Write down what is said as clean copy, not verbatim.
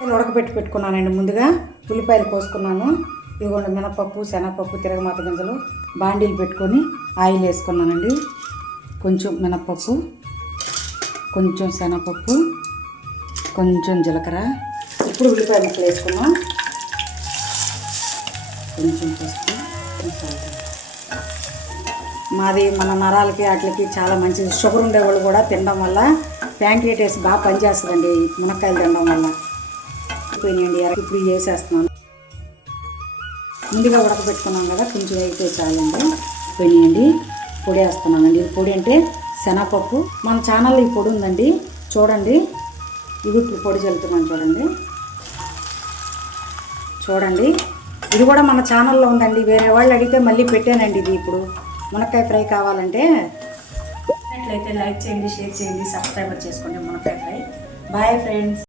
నేను పెట్టుకున్నానండి. ముందుగా ఉల్లిపాయలు కోసుకున్నాను. ఇదిగోండి మినపప్పు, శనగపప్పు, తిరగమాత గింజలు బాండీలు పెట్టుకొని ఆయిల్ వేసుకున్నానండి. కొంచెం మినపప్పు, కొంచెం శనగపప్పు, కొంచెం జీలకర్ర. ఇప్పుడు ఉల్లిపాయ ముక్కలు వేసుకున్నాం. కొంచెం పసుపు. మాది మన నరాలకి వాటికి చాలా మంచిది. షుగర్ ఉండేవాళ్ళు కూడా తినడం వల్ల ప్యాంక్రియాటిస్ బాగా పనిచేస్తుందండి మునక్కాయలు తినడం వల్ల. పోయినాయండి. ఇప్పుడు వేసేస్తున్నాను. ముందుగా ఉడకబెట్టుకున్నాం కదా, కొంచెం వేగితే చాలండి. పోయినాయండి. పొడి వేస్తున్నానండి. ఇది పొడి అంటే శనగపప్పు. మన ఛానల్లో ఈ పొడి ఉందండి, చూడండి. ఇది ఇప్పుడు పొడి చల్లుతున్నాను చూడండి. ఇది కూడా మన ఛానల్లో ఉందండి. వేరే వాళ్ళు అడిగితే మళ్ళీ పెట్టానండి. ఇది ఇప్పుడు మునక్కాయ ఫ్రై కావాలంటే లైక్ చేయండి, షేర్ చేయండి, సబ్స్క్రైబ్ చేసుకోండి. మునక్కాయ ఫ్రై. Bye friends.